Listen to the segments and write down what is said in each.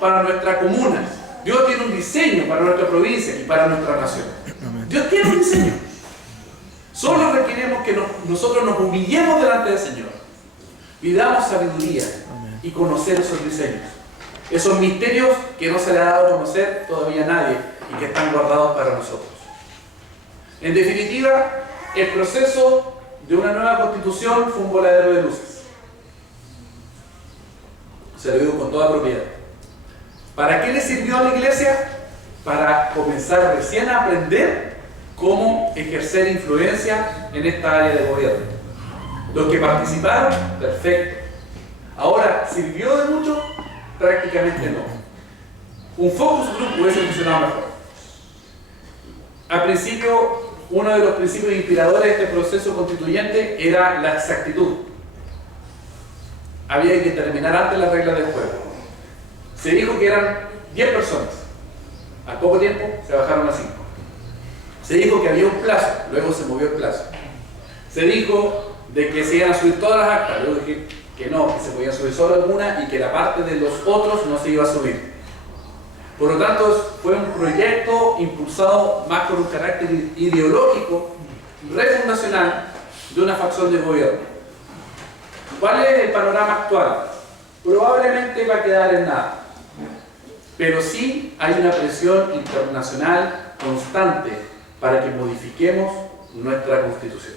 para nuestra comuna. Dios tiene un diseño para nuestra provincia y para nuestra nación. Dios tiene un diseño. Solo requerimos que nosotros nos humillemos delante del Señor. Pidamos sabiduría y conocer esos diseños. Esos misterios que no se le ha dado a conocer todavía a nadie y que están guardados para nosotros. En definitiva, el proceso de una nueva constitución fue un voladero de luces. Se lo digo con toda propiedad. ¿Para qué le sirvió a la iglesia? Para comenzar recién a aprender cómo ejercer influencia en esta área de gobierno. Los que participaron, perfecto. Ahora, ¿sirvió de mucho? Prácticamente no. Un focus group hubiese funcionado mejor. Al principio, uno de los principios inspiradores de este proceso constituyente era la exactitud. Había que terminar antes las reglas del juego. Se dijo que eran 10 personas. Al poco tiempo se bajaron a 5. Se dijo que había un plazo, luego se movió el plazo. Se dijo de que se iban a subir todas las actas, luego dije que no, que se podían subir solo algunas y que la parte de los otros no se iba a subir. Por lo tanto, fue un proyecto impulsado más con un carácter ideológico, refundacional, de una facción de gobierno. ¿Cuál es el panorama actual? Probablemente va a quedar en nada. Pero sí hay una presión internacional constante para que modifiquemos nuestra Constitución.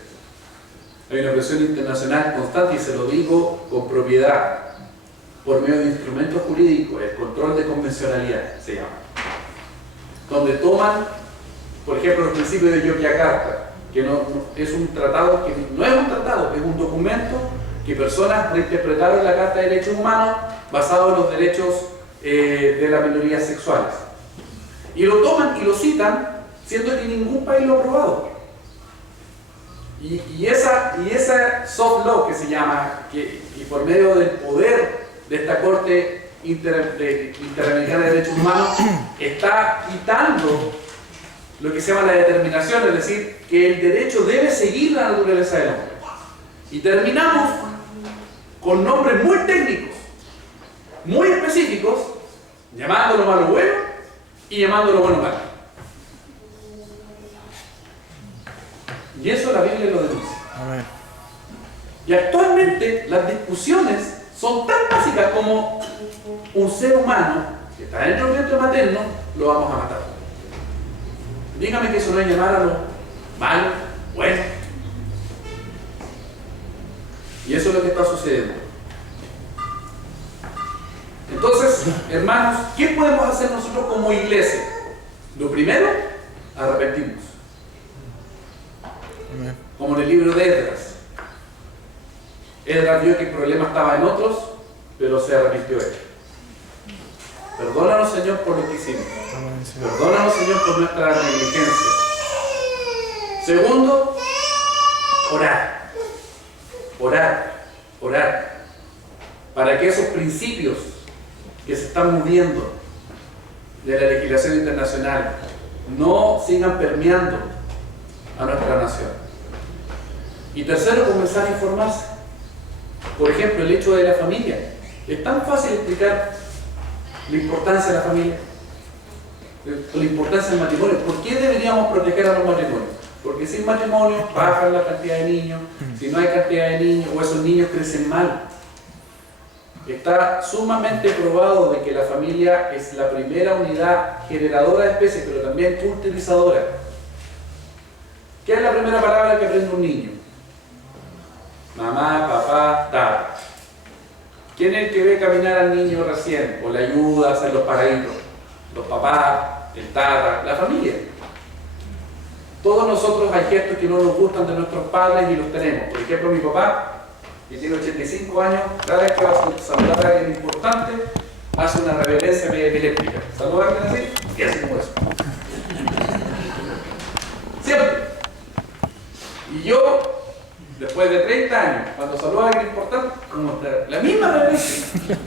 Hay una presión internacional constante, y se lo digo con propiedad, por medio de instrumentos jurídicos, el control de convencionalidad se llama, donde toman, por ejemplo, los principios de Yogyakarta, que es un tratado, que no es un tratado, es un documento que personas reinterpretaron la Carta de Derechos Humanos basado en los derechos de las minorías sexuales. Y lo toman y lo citan, siendo que ningún país lo ha aprobado. Y esa soft law que se llama, y por medio del poder de esta Corte Interamericana de Derechos Humanos, está quitando lo que se llama la determinación, es decir, que el derecho debe seguir la naturaleza del hombre. Y terminamos con nombres muy técnicos, muy específicos, llamando lo malo bueno y llamando lo bueno malo. Y eso la Biblia lo denuncia. Amén. Y actualmente las discusiones son tan básicas como un ser humano que está dentro del vientre materno, lo vamos a matar. Dígame que eso no es llamar a lo malo, bueno. Y eso es lo que está sucediendo. Entonces, hermanos, ¿qué podemos hacer nosotros como iglesia? Lo primero, arrepentirnos. Amén. Como en el libro de Esdras. Esdras vio que el problema estaba en otros, pero se arrepintió él. Perdónanos, Señor, por lo que hicimos. Amén, Señor. Perdónanos, Señor, por nuestra negligencia. Segundo, orar. Orar. Orar. Para que esos principios que se están moviendo de la legislación internacional no sigan permeando a nuestra nación. Y tercero, comenzar a informarse. Por ejemplo, el hecho de la familia. Es tan fácil explicar la importancia de la familia, la importancia del matrimonio. ¿Por qué deberíamos proteger a los matrimonios? Porque sin matrimonio baja la cantidad de niños, si no hay cantidad de niños, o esos niños crecen mal. Está sumamente probado de que la familia es la primera unidad generadora de especies, pero también cultivadora. ¿Qué es la primera palabra que aprende un niño? Mamá, papá, tata. ¿Quién es el que ve caminar al niño recién? O le ayuda a hacer los paraditos. Los papás, el tata, la familia. Todos nosotros hay gestos que no nos gustan de nuestros padres y los tenemos. Por ejemplo, mi papá, que tiene 85 años, cada vez que va a saludar a alguien importante, hace una reverencia media epiléptica. ¿Saluda a alguien así? Y así como eso. Siempre. Y yo, después de 30 años, cuando saludo a alguien importante, ¿cómo está? La misma reverencia.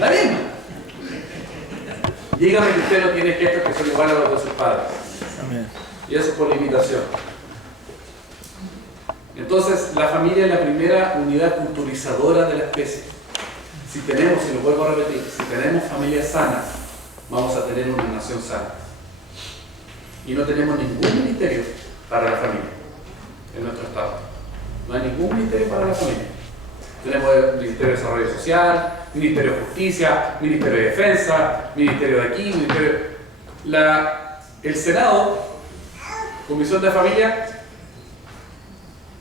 La misma. Dígame que usted no tiene gestos que son iguales a los de sus padres. Amén. Y eso por limitación. Entonces, la familia es la primera unidad culturizadora de la especie. Si tenemos, y lo vuelvo a repetir, si tenemos familias sanas, vamos a tener una nación sana. Y no tenemos ningún ministerio para la familia en nuestro estado. No hay ningún ministerio para la familia. Tenemos el Ministerio de Desarrollo Social, Ministerio de Justicia, Ministerio de Defensa, Ministerio de aquí, Ministerio... El Senado, Comisión de Familia,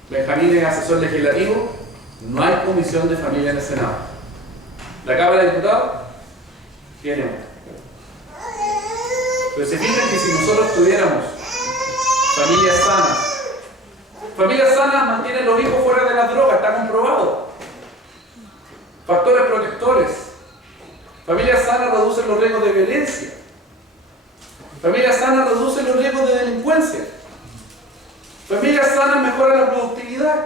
Benjamín es asesor legislativo, no hay Comisión de Familia en el Senado. La Cámara de Diputados tiene una. Pero se fijan que si nosotros tuviéramos familias sanas mantienen los hijos fuera de las drogas, está comprobado. Factores protectores. Familias sanas reducen los riesgos de violencia. Familias sanas reducen los riesgos de delincuencia. Familias sanas mejoran la productividad.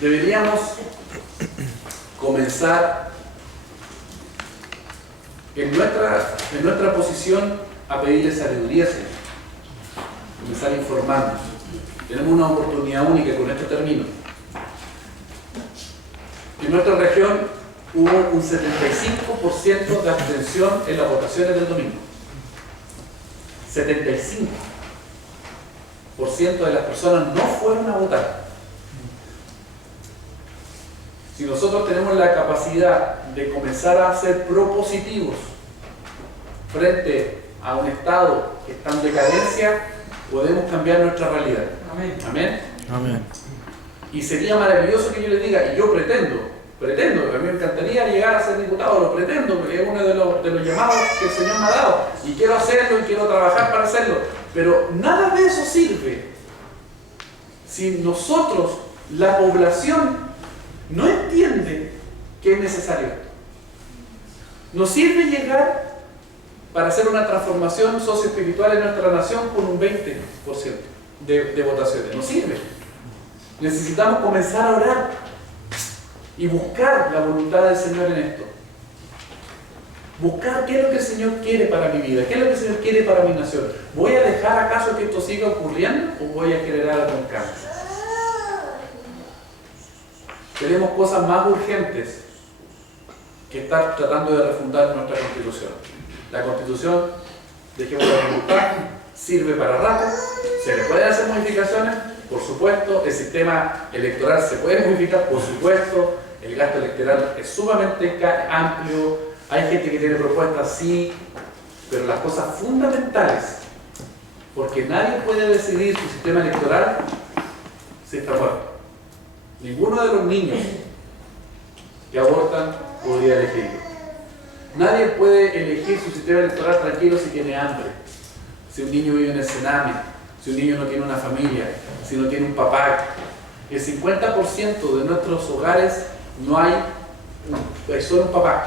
Deberíamos comenzar en nuestra posición a pedirle sabiduría, Señor. Comenzar a informarnos. Tenemos una oportunidad única, con esto termino. En nuestra región hubo un 75% de abstención en las votaciones del domingo. 75% de las personas no fueron a votar. Si nosotros tenemos la capacidad de comenzar a ser propositivos frente a un Estado que está en decadencia, podemos cambiar nuestra realidad. Amén. Amén. Amén. Y sería maravilloso que yo les diga, y yo pretendo, a mí me encantaría llegar a ser diputado, lo pretendo, porque es uno de los llamados que el Señor me ha dado, y quiero hacerlo, y quiero trabajar para hacerlo, pero nada de eso sirve si nosotros, la población, no entiende que es necesario. Nos sirve llegar para hacer una transformación socioespiritual en nuestra nación con un 20% de votaciones. Nos sirve. Necesitamos comenzar a orar y buscar la voluntad del Señor en esto. Buscar qué es lo que el Señor quiere para mi vida, qué es lo que el Señor quiere para mi nación. ¿Voy a dejar acaso que esto siga ocurriendo o voy a generar algún cambio? Tenemos cosas más urgentes que estar tratando de refundar nuestra Constitución. La Constitución, dejemos la voluntad, sirve para rato, se le pueden hacer modificaciones, por supuesto, el sistema electoral se puede modificar, por supuesto, el gasto electoral es sumamente amplio, hay gente que tiene propuestas, sí, pero las cosas fundamentales, porque nadie puede decidir su sistema electoral si está muerto. Ninguno de los niños que abortan podría elegirlo. Nadie puede elegir su sistema electoral tranquilo si tiene hambre, si un niño vive en el cename, si un niño no tiene una familia, si no tiene un papá. El 50% de nuestros hogares no hay solo un papá.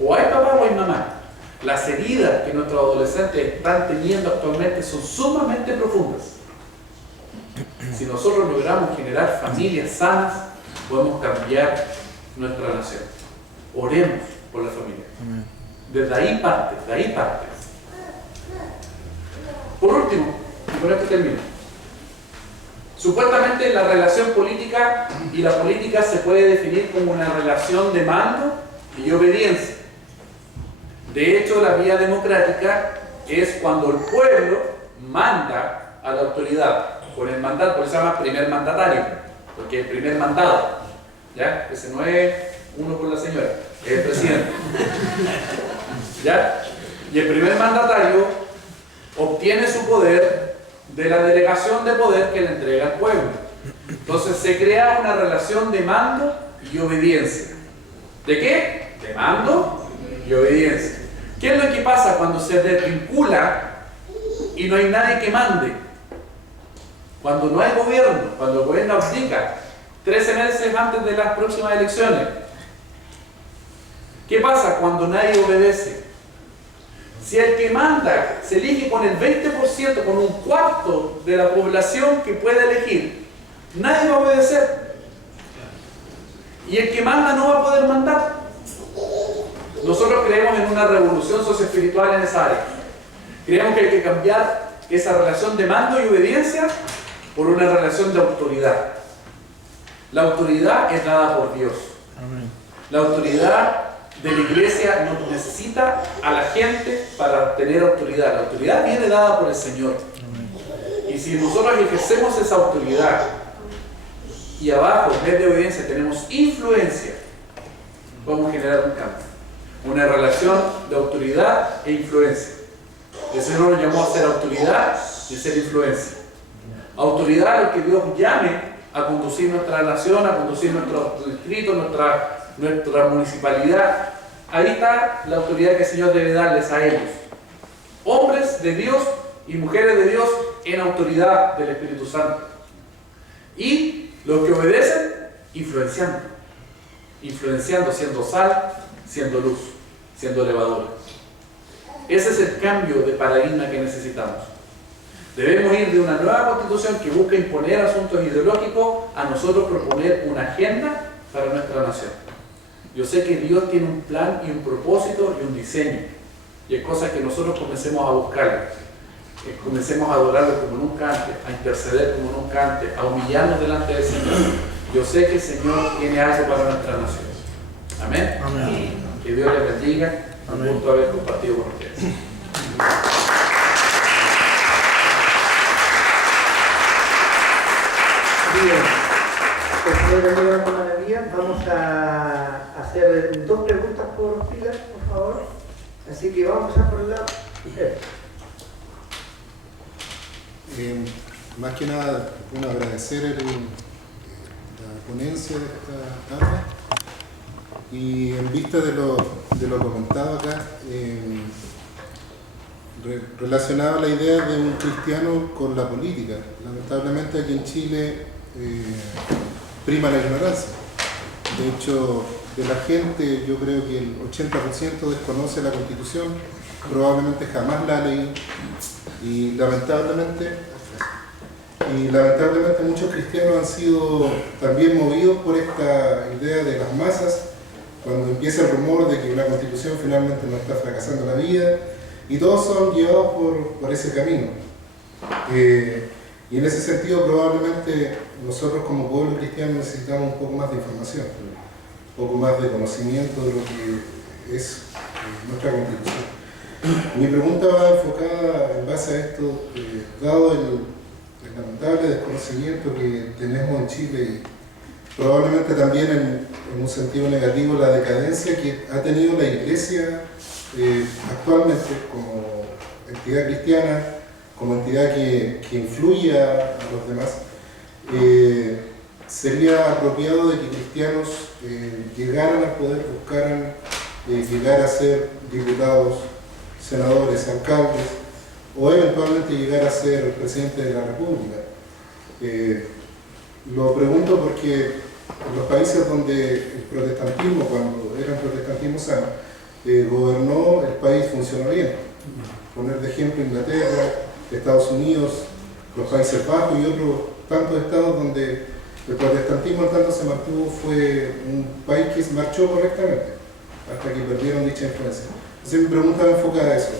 O hay papá o hay mamá. Las heridas que nuestros adolescentes están teniendo actualmente son sumamente profundas. Si nosotros logramos generar familias sanas, podemos cambiar nuestra nación. Oremos por la familia. Desde ahí parte, Por último, y con esto termino. Supuestamente la relación política y la política se puede definir como una relación de mando y obediencia. De hecho, la vía democrática es cuando el pueblo manda a la autoridad. Por el mandato, por eso se llama primer mandatario, porque el primer mandado, ¿ya? Ese no es uno por la señora, es el presidente. ¿Ya? Y el primer mandatario obtiene su poder de la delegación de poder que le entrega al pueblo. Entonces se crea una relación de mando y obediencia. ¿De qué? De mando y obediencia. ¿Qué es lo que pasa cuando se desvincula y no hay nadie que mande? Cuando no hay gobierno, cuando el gobierno abdica, 13 meses antes de las próximas elecciones. ¿Qué pasa cuando nadie obedece? Si el que manda se elige con el 20%, con un cuarto de la población que puede elegir, nadie va a obedecer. Y el que manda no va a poder mandar. Nosotros creemos en una revolución socioespiritual en esa área. Creemos que hay que cambiar esa relación de mando y obediencia por una relación de autoridad. La autoridad es dada por Dios. Amén. La autoridad de la iglesia no necesita a la gente para tener autoridad. La autoridad viene dada por el Señor. Amén. Y si nosotros ejercemos esa autoridad y abajo, en vez de obediencia, tenemos influencia, vamos a generar un cambio. Una relación de autoridad e influencia. El Señor nos llamó a ser autoridad y a ser influencia. Autoridad es que Dios llame a conducir nuestra nación, a conducir nuestro distrito, nuestra municipalidad. Ahí está la autoridad que el Señor debe darles a ellos. Hombres de Dios y mujeres de Dios en autoridad del Espíritu Santo. Y los que obedecen, influenciando. Influenciando, siendo sal, siendo luz, siendo levadura. Ese es el cambio de paradigma que necesitamos. Debemos ir de una nueva constitución que busca imponer asuntos ideológicos a nosotros proponer una agenda para nuestra nación. Yo sé que Dios tiene un plan y un propósito y un diseño. Y es cosa que nosotros comencemos a buscarlo. Que comencemos a adorarlo como nunca antes, a interceder como nunca antes, a humillarnos delante del Señor. Yo sé que el Señor tiene algo para nuestra nación. Amén. Amén. Que Dios les bendiga. Amén. Un gusto haber compartido con ustedes. Bien, pues señora Maravilla, vamos a hacer 2 preguntas por fila, por favor. Así que vamos a empezar por el lado. Más que nada, bueno, agradecer la ponencia de esta tarde y en vista de lo comentado acá, relacionado a la idea de un cristiano con la política. Lamentablemente aquí en Chile prima la ignorancia. De hecho, de la gente, yo creo que el 80% desconoce la Constitución, probablemente jamás la ha leído y lamentablemente muchos cristianos han sido también movidos por esta idea de las masas cuando empieza el rumor de que una Constitución finalmente no está fracasando la vida, y todos son llevados por ese camino. Y en ese sentido probablemente nosotros como pueblo cristiano necesitamos un poco más de información, un poco más de conocimiento de lo que es nuestra Constitución. Mi pregunta va enfocada en base a esto, dado el lamentable desconocimiento que tenemos en Chile y probablemente también en un sentido negativo la decadencia que ha tenido la Iglesia actualmente como entidad cristiana, como entidad que influye a los demás. Sería apropiado de que cristianos llegaran al poder, buscaran llegar a ser diputados, senadores, alcaldes, o eventualmente llegar a ser presidente de la República. Lo pregunto porque en los países donde el protestantismo, cuando era un protestantismo sano, gobernó, el país funcionó bien. Poner de ejemplo Inglaterra, Estados Unidos, los Países Bajos y otros tantos estados donde el protestantismo en tanto se mantuvo, fue un país que marchó correctamente hasta que perdieron dicha influencia. Entonces mi pregunta va enfocada a eso.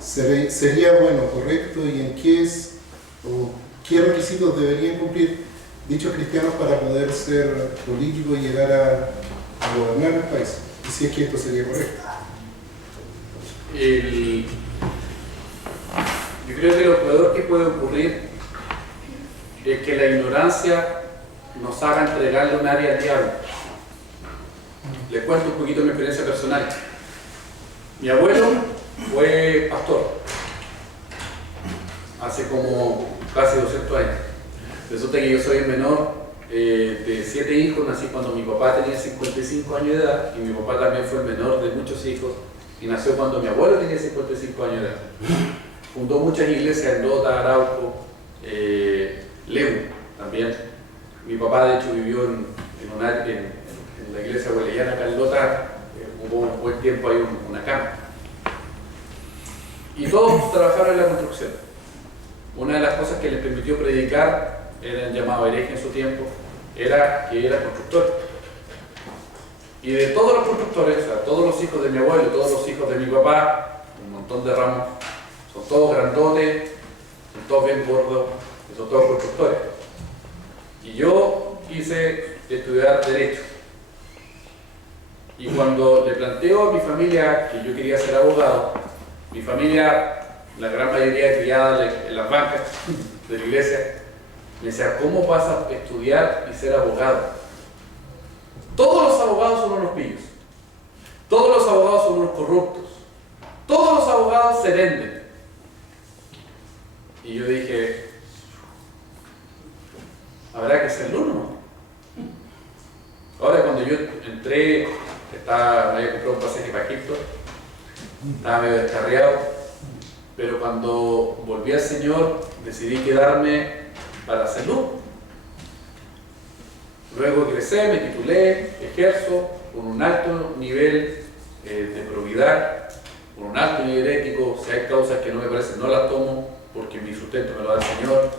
¿Sería bueno, correcto y en qué requisitos deberían cumplir dichos cristianos para poder ser políticos y llegar a gobernar el país? Y si es que esto sería correcto. Yo creo que lo peor que puede ocurrir es que la ignorancia nos haga entregarle un área al diablo. Les cuento un poquito mi experiencia personal. Mi abuelo fue pastor hace como casi 200 años. Resulta que yo soy el menor de 7 hijos, nací cuando mi papá tenía 55 años de edad y mi papá también fue el menor de muchos hijos y nació cuando mi abuelo tenía 55 años de edad. Fundó muchas iglesias en Lota, Arauco, Leu también. Mi papá de hecho vivió en la iglesia hueleyana acá en Lota, hubo un buen tiempo ahí una cama. Y todos trabajaron en la construcción. Una de las cosas que les permitió predicar, eran llamados herejes en su tiempo, era que era constructor. Y de todos los constructores, o sea, todos los hijos de mi abuelo, todos los hijos de mi papá, un montón de ramos, son todos grandotes, son todos bien gordos, son todos constructores. Y yo quise estudiar Derecho. Y cuando le planteo a mi familia que yo quería ser abogado, mi familia, la gran mayoría criada en las bancas de la iglesia, me decía, ¿cómo vas a estudiar y ser abogado? Todos los abogados son unos pillos. Todos los abogados son unos corruptos. Todos los abogados se venden. Y yo dije, habrá que ser uno. Ahora cuando yo entré, me había comprado un pasaje para Egipto, estaba medio descarriado, pero cuando volví al Señor decidí quedarme para hacer luz. Luego egresé, me titulé, ejerzo con un alto nivel de probidad, con un alto nivel ético. Si hay causas que no me parecen, no las tomo porque mi sustento me lo da el Señor.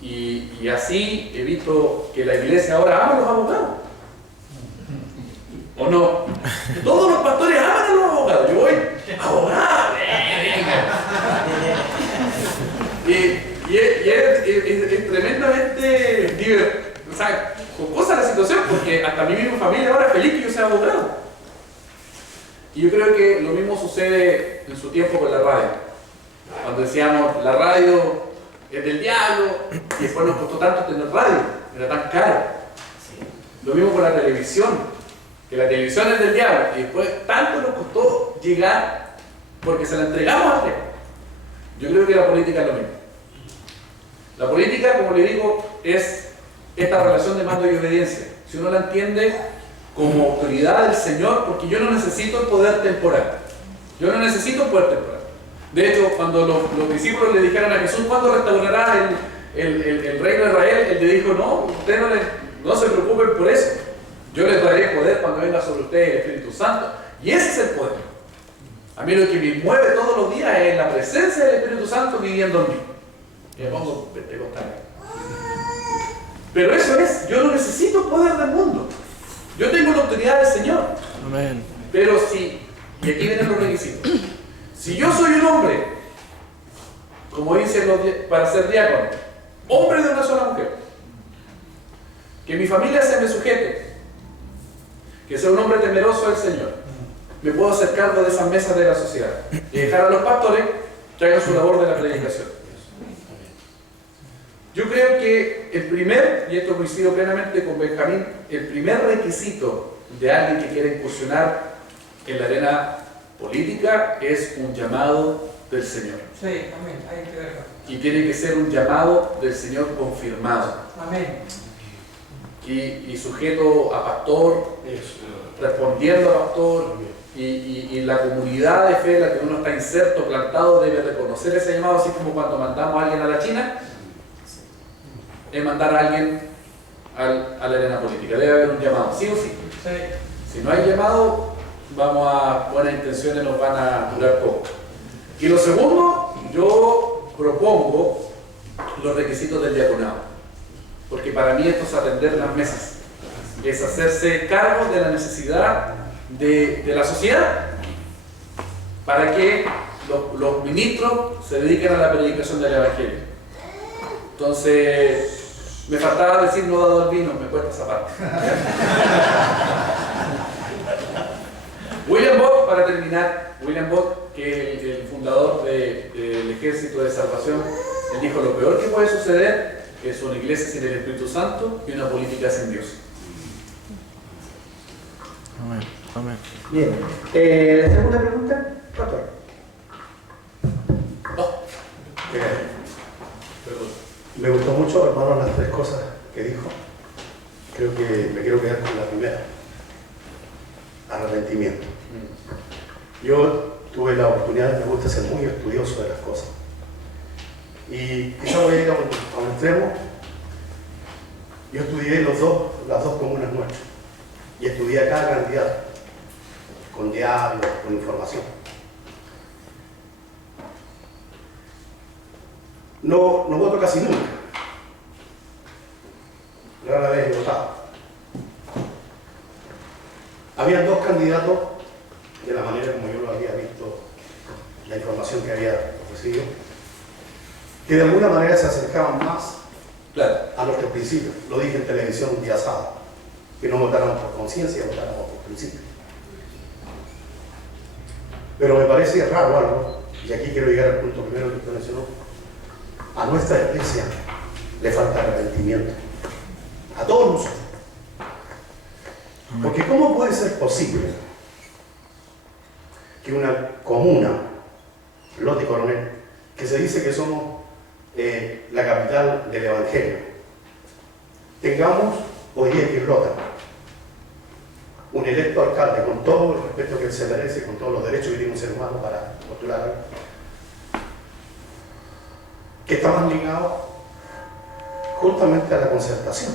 Y así evito que la iglesia ahora ama a los abogados. ¿O no? Todos los pastores aman a los abogados. Yo voy, abogado, y es tremendamente divertido. O sea, jocosa la situación, porque hasta mi misma familia ahora es feliz que yo sea abogado. Y yo creo que lo mismo sucede en su tiempo con la radio. Cuando decíamos, la radio es del diablo, y después nos costó tanto tener radio, era tan caro. Lo mismo con la televisión, que la televisión es del diablo, y después tanto nos costó llegar porque se la entregamos a usted. Yo creo que la política es lo mismo. La política, como le digo, es esta relación de mando y obediencia. Si uno la entiende como autoridad del Señor, porque yo no necesito el poder temporal. Yo no necesito el poder temporal. De hecho, cuando los discípulos le dijeron a Jesús, ¿cuándo restaurará el reino de Israel? Él le dijo, no, ustedes no se preocupen por eso. Yo les daré poder cuando venga sobre ustedes el Espíritu Santo. Y ese es el poder. A mí lo que me mueve todos los días es la presencia del Espíritu Santo viviendo en mí. Y me pongo pentecostal. Pero eso es, yo no necesito poder del mundo. Yo tengo la autoridad del Señor. Amén. Pero si, y aquí vienen los requisitos, si yo soy un hombre, como dicen para ser diácono, hombre de una sola mujer, que mi familia se me sujete, que sea un hombre temeroso del Señor, me puedo hacer cargo de esas mesas de la sociedad y dejar a los pastores que hagan su labor de la predicación. Yo creo que el primer, y esto coincido plenamente con Benjamín, el primer requisito de alguien que quiere incursionar en la arena política es un llamado del Señor. Sí, amén, hay que verlo. Y tiene que ser un llamado del Señor confirmado. Amén. Y sujeto a pastor, respondiendo a pastor, y la comunidad de fe en la que uno está inserto, plantado, debe reconocer ese llamado, así como cuando mandamos a alguien a la China, es mandar a alguien a la arena política. Debe haber un llamado, sí o sí. Sí. Si no hay llamado, buenas intenciones nos van a durar poco. Y lo segundo, yo propongo los requisitos del diaconado, porque para mí esto es atender las mesas, es hacerse cargo de la necesidad de la sociedad, para que los ministros se dediquen a la predicación del Evangelio. Entonces, me faltaba decir no dado el vino, me cuesta esa parte. William Bott, para terminar, William Bott, que es el fundador del Ejército de Salvación, él dijo, lo peor que puede suceder es una iglesia sin el Espíritu Santo y una política sin Dios. Amén. Amén. Bien. ¿La segunda pregunta? Pastor. Me gustó mucho, hermano, las tres cosas que dijo. Creo que me quiero quedar con la primera. Arrepentimiento. Yo tuve la oportunidad, me gusta ser muy estudioso de las cosas. Y quizá voy a ir a un extremo. Yo estudié las dos comunas nuestras. Y estudié a cada candidato, con diarios, con información. No voto casi nunca. Rara vez he votado. Había dos candidatos, de la manera como yo lo había visto, la información que había ofrecido, que de alguna manera se acercaban más Claro. a nuestros principios. Lo dije en televisión un día sábado, que no votáramos por conciencia, votáramos por principio. Pero me parece raro algo, y aquí quiero llegar al punto primero que usted mencionó. A nuestra iglesia le falta arrepentimiento. A todos nosotros. Porque ¿cómo puede ser posible que una comuna, Lote Coronel, que se dice que somos la capital del Evangelio, tengamos hoy día en Lota un electo alcalde con todo el respeto que él se merece, con todos los derechos que tiene un ser humano para postular algo, que está más ligado justamente a la concertación?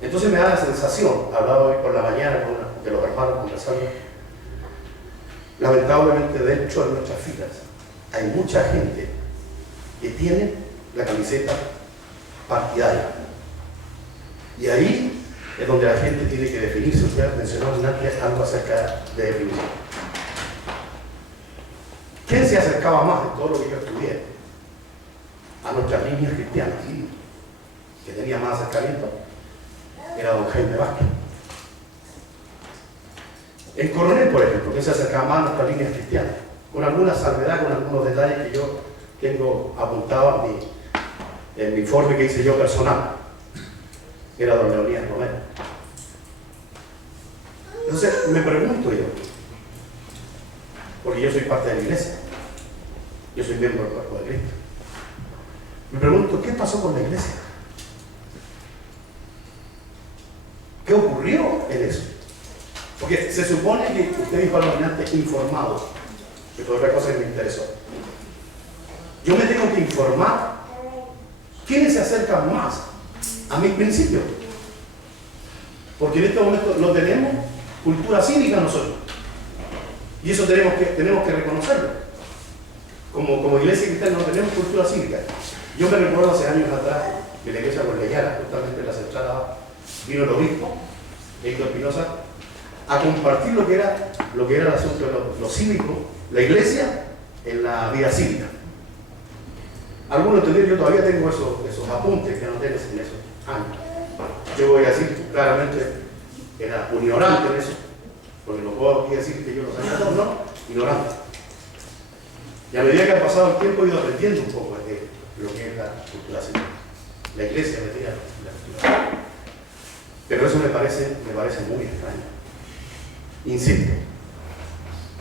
Entonces me da la sensación, hablaba hoy por la mañana con uno de los hermanos conversando, lamentablemente dentro de nuestras filas hay mucha gente que tiene la camiseta partidaria. Y ahí es donde la gente tiene que definirse. Usted mencionó antes algo acerca de definición. ¿Quién se acercaba más en todo lo que yo estudié a nuestras líneas cristianas? Que tenía más acercamiento era don Jaime Vázquez. En Coronel, por ejemplo, que se acercaba más a nuestras líneas cristianas, con alguna salvedad, con algunos detalles que yo tengo apuntados en mi informe que hice yo personal, era don Leonidas Romero. Entonces, me pregunto yo, porque yo soy parte de la iglesia, yo soy miembro del cuerpo de Cristo, me pregunto, ¿qué pasó con la iglesia? ¿Qué ocurrió en eso? Porque se supone que usted dijo algo antes, informado, que fue otra cosa que me interesó. Yo me tengo que informar quiénes se acercan más a mis principios. Porque en este momento no tenemos cultura cívica nosotros. Y eso tenemos que reconocerlo. Como iglesia cristiana no tenemos cultura cívica. Yo me recuerdo hace años atrás que la iglesia borleguiana, justamente en la central, vino el obispo, Héctor Espinosa, a compartir lo que era el asunto de lo cívico, la iglesia en la vida cívica. Algunos entendieron, yo todavía tengo esos apuntes que anoté en esos años. Yo voy a decir claramente, era un ignorante en eso, porque no puedo aquí decir que yo lo sabía todo, no, ignorante. Y a medida que ha pasado el tiempo he ido aprendiendo un poco de lo que es la cultura cívica. La iglesia metía la cultura. Pero eso me parece muy extraño. Insisto,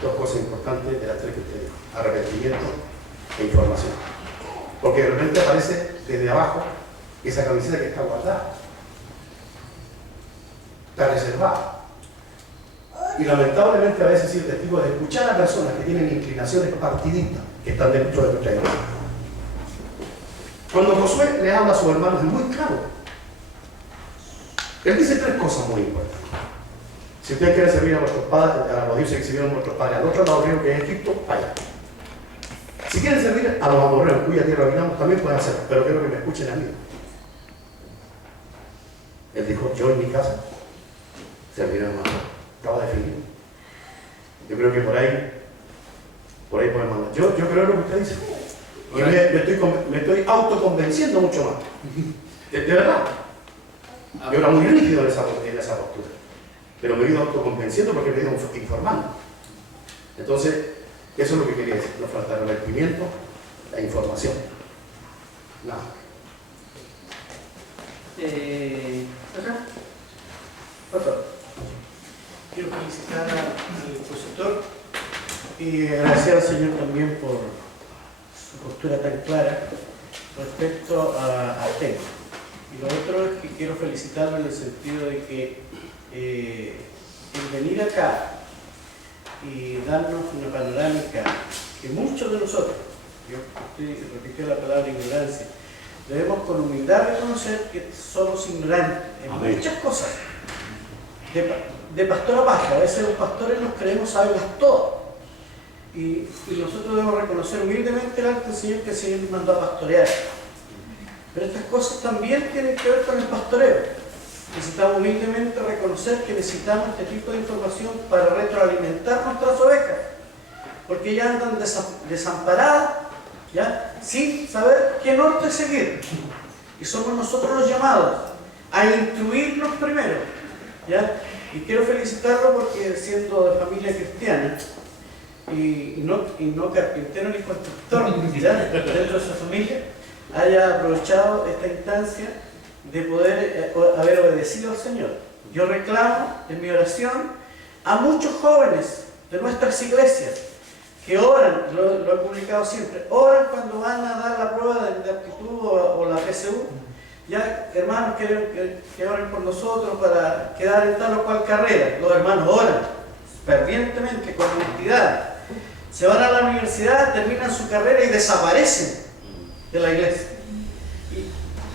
dos cosas importantes de las tres que usted dijo: arrepentimiento e información. Porque de repente aparece desde abajo esa camiseta que está guardada, está reservada. Y lamentablemente a veces soy testigo de escuchar a personas que tienen inclinaciones partidistas que están dentro de nuestra iglesia. Cuando Josué le habla a sus hermanos es muy claro. Él dice tres cosas muy importantes. Si ustedes quieren servir a vuestros padres, a los dioses que sirvieron a vuestros padres, al otro lado río que es Egipto, vaya. Si quieren servir a los amorreos, cuya tierra habitamos, también pueden hacerlo, pero quiero que me escuchen a mí. Él dijo, yo en mi casa serviré a los amorreos. Estaba definido. Yo creo que por ahí podemos andar. Yo creo lo que usted dice. Y me estoy autoconvenciendo mucho más. De verdad. Yo era muy rígido en esa postura. Pero me he ido autoconvenciendo porque me he ido informando. Entonces, eso es lo que quería decir. Nos falta el arrepentimiento, la información. Nada. Otro. Quiero felicitar al expositor y agradecer al Señor también por su postura tan clara respecto al tema. Y lo otro es que quiero felicitarlo en el sentido de que el venir acá y darnos una panorámica que muchos de nosotros, usted repitió la palabra ignorancia, debemos con humildad reconocer que somos ignorantes en muchas cosas. De pastor a pastor, a veces los pastores nos creemos saberlas todas. Y nosotros debemos reconocer humildemente delante del Señor que el Señor nos mandó a pastorear. Pero estas cosas también tienen que ver con el pastoreo. Necesitamos humildemente reconocer que necesitamos este tipo de información para retroalimentar nuestras ovejas, porque ellas andan desamparadas ¿ya? Sin saber qué norte seguir. Y somos nosotros los llamados a instruirnos primero, ¿ya? Y quiero felicitarlo porque siendo de familia cristiana y no carpintero ni constructor, ¿ya? Dentro de su familia, haya aprovechado esta instancia de poder haber obedecido al Señor. Yo reclamo en mi oración a muchos jóvenes de nuestras iglesias que oran, lo he publicado siempre, oran cuando van a dar la prueba de aptitud o la PSU. Ya, hermanos, que oren por nosotros para quedar en tal o cual carrera. Los hermanos oran fervientemente, con honestidad. Se van a la universidad, terminan su carrera y desaparecen de la iglesia. Y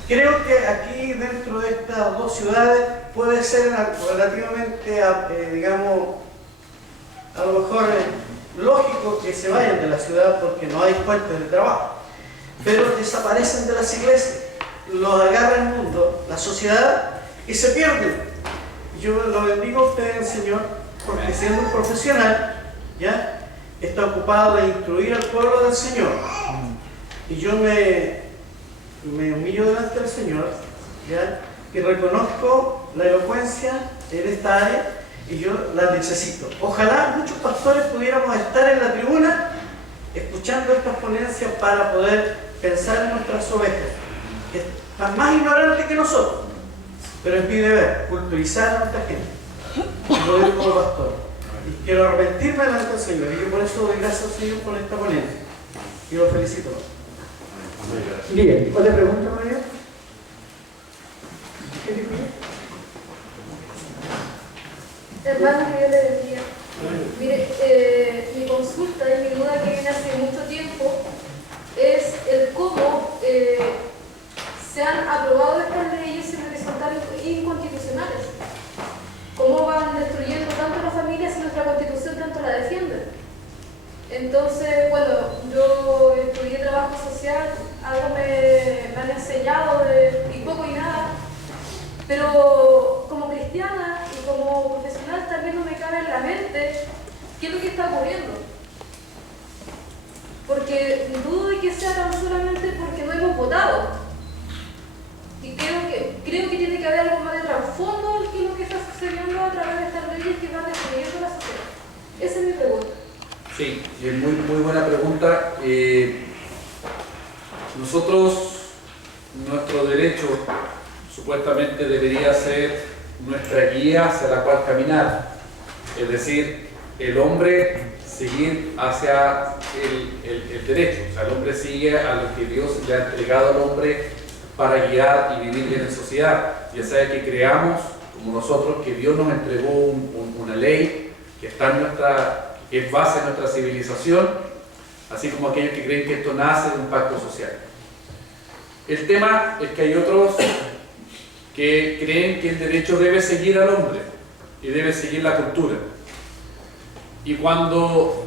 creo que aquí, dentro de estas dos ciudades, puede ser relativamente, digamos, a lo mejor lógico que se vayan de la ciudad porque no hay fuentes de trabajo. Pero desaparecen de las iglesias. Los agarra el mundo, la sociedad, y se pierden. Yo lo bendigo a ustedes, Señor, porque siendo un profesional, ¿ya? Está ocupado de instruir al pueblo del Señor. Y yo me humillo delante del Señor, ¿ya? Y reconozco la elocuencia en esta área y yo la necesito. Ojalá muchos pastores pudiéramos estar en la tribuna escuchando estas ponencias para poder pensar en nuestras ovejas, que están más ignorantes que nosotros, pero es mi deber culturizar a nuestra gente. Y lo digo como pastor. Y quiero arrepentirme delante del Señor, y yo por eso doy gracias al Señor por esta ponencia. Y lo felicito. Bien, ¿otra pregunta, María? ¿Qué dijo? Hermano, que yo le bendiga. Mire, mi consulta y mi duda que viene hace mucho tiempo es el cómo se han aprobado estas leyes en horizontales inconstitucionales. Cómo van destruyendo tanto las familias y nuestra Constitución tanto la defiende. Entonces, bueno, yo estudié trabajo social, algo me han enseñado y poco y nada, pero como cristiana y como profesional también no me cabe en la mente qué es lo que está ocurriendo. Porque dudo de que sea tan solamente porque no hemos votado. Y creo que tiene que haber algo más de trasfondo que lo que está sucediendo a través de estas leyes que van destruyendo la sociedad. Esa es mi pregunta. Sí, es muy, muy buena pregunta. Nosotros, nuestro derecho supuestamente debería ser nuestra guía hacia la cual caminar. Es decir, el hombre seguir hacia el derecho. O sea, el hombre sigue a lo que Dios le ha entregado al hombre para guiar y vivir bien en sociedad. Ya sea que creamos, como nosotros, que Dios nos entregó una ley que está en que es base de nuestra civilización, así como aquellos que creen que esto nace de un pacto social. El tema es que hay otros que creen que el derecho debe seguir al hombre y debe seguir la cultura. Y cuando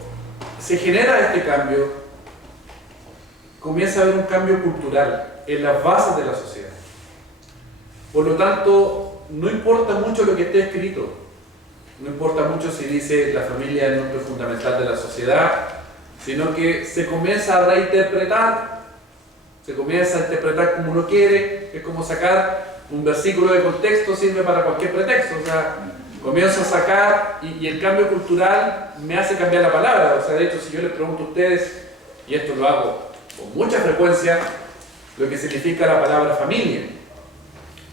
se genera este cambio, comienza a haber un cambio cultural en las bases de la sociedad. Por lo tanto, no importa mucho lo que esté escrito, no importa mucho si dice la familia es el núcleo fundamental de la sociedad, sino que se comienza a reinterpretar, se comienza a interpretar como uno quiere. Es como sacar un versículo de contexto, sirve para cualquier pretexto. O sea, comienzo a sacar y el cambio cultural me hace cambiar la palabra. O sea, de hecho, si yo les pregunto a ustedes, y esto lo hago con mucha frecuencia, lo que significa la palabra familia.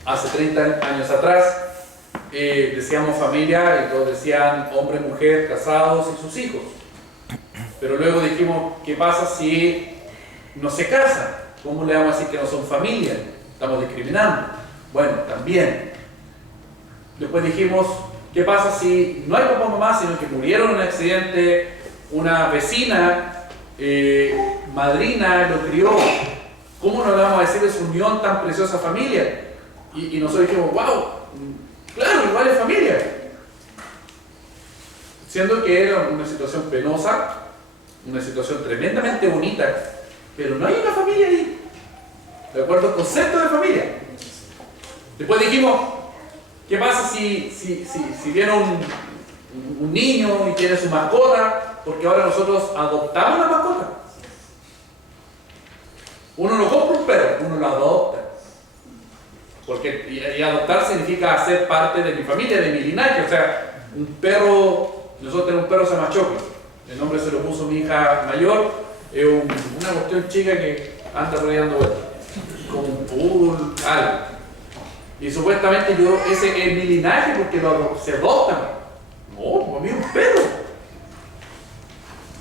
Hace 30 años atrás decíamos familia y todos decían hombre, mujer, casados y sus hijos. Pero luego dijimos, ¿qué pasa si no se casan? ¿Cómo le vamos a decir que no son familia? Estamos discriminando. Bueno, también. Después dijimos, ¿qué pasa si no hay papá o mamá, sino que murieron en un accidente, una vecina, madrina, lo crió? ¿Cómo no le vamos a decir de su unión tan preciosa familia? Y nosotros dijimos, wow, claro, igual es familia. Siendo que era una situación penosa, una situación tremendamente bonita, pero no hay una familia ahí, de acuerdo al concepto de familia. Después dijimos, ¿qué pasa si viene un niño y tiene su mascota? Porque ahora nosotros adoptamos la mascota. Uno no compra un perro, uno lo adopta. Porque y adoptar significa hacer parte de mi familia, de mi linaje. O sea, un perro, nosotros tenemos un perro que se llama Choque. El nombre se lo puso mi hija mayor. Es una cuestión chica que anda rodeando vueltas. Como un poodle, algo. Y supuestamente ese es mi linaje porque se adoptan. No, como a mí es un perro.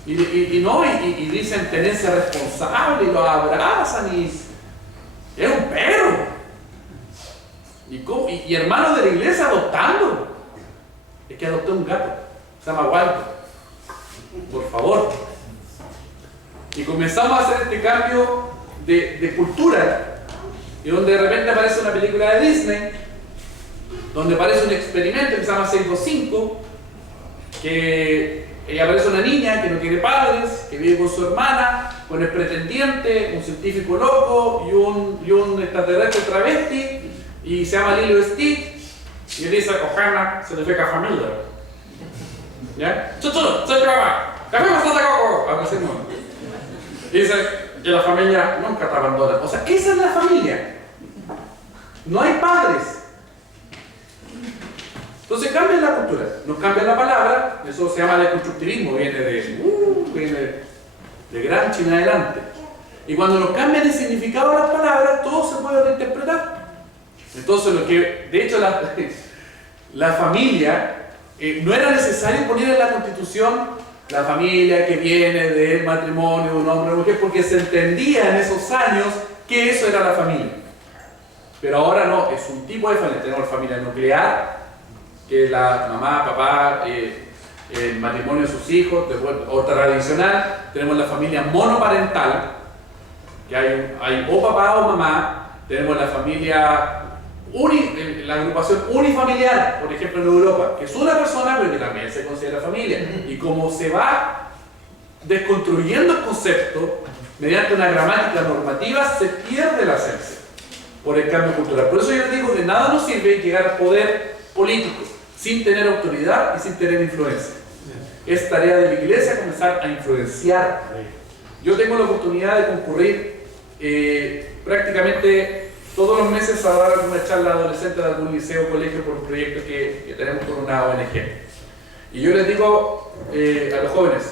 Y dicen tenerse responsable y lo abrazan y es un perro. Y hermanos de la iglesia adoptando. Es que adopté un gato, se llama Waldo. Por favor. Y comenzamos a hacer este cambio de cultura. Y donde de repente aparece una película de Disney, donde aparece un experimento que se llama 625, que aparece una niña que no tiene padres, que vive con su hermana, con el pretendiente, un científico loco y un extraterrestre travesti, y se llama Lilo Stitch, y le dice, ojalá se te fue familia. ¿Ya? ¡Chuchu! ¡Soy tu mamá! ¡Café más de coco! Algo así, no. Y dice, que la familia nunca te abandona. O sea, esa es la familia. No hay padres. Entonces cambia la cultura, nos cambia la palabra, eso se llama deconstructivismo, viene de Gramsci en adelante. Y cuando nos cambian el significado de las palabras, todo se puede reinterpretar. Entonces, de hecho, la familia, no era necesario poner en la Constitución la familia que viene del matrimonio de un hombre y una mujer, porque se entendía en esos años que eso era la familia. Pero ahora no, es un tipo de familia. Tenemos familia nuclear, que es la mamá, papá, el matrimonio de sus hijos, o tradicional. Tenemos la familia monoparental, que hay o papá o mamá. Tenemos la familia, la agrupación unifamiliar, por ejemplo en Europa, que es una persona pero que también se considera familia. Y como se va desconstruyendo el concepto, mediante una gramática normativa, se pierde la esencia por el cambio cultural. Por eso yo les digo que nada nos sirve llegar al poder político sin tener autoridad y sin tener influencia. Es tarea de la iglesia comenzar a influenciar. Yo tengo la oportunidad de concurrir prácticamente todos los meses a dar alguna charla adolescente de algún liceo o colegio por un proyecto que tenemos con una ONG. Y yo les digo a los jóvenes,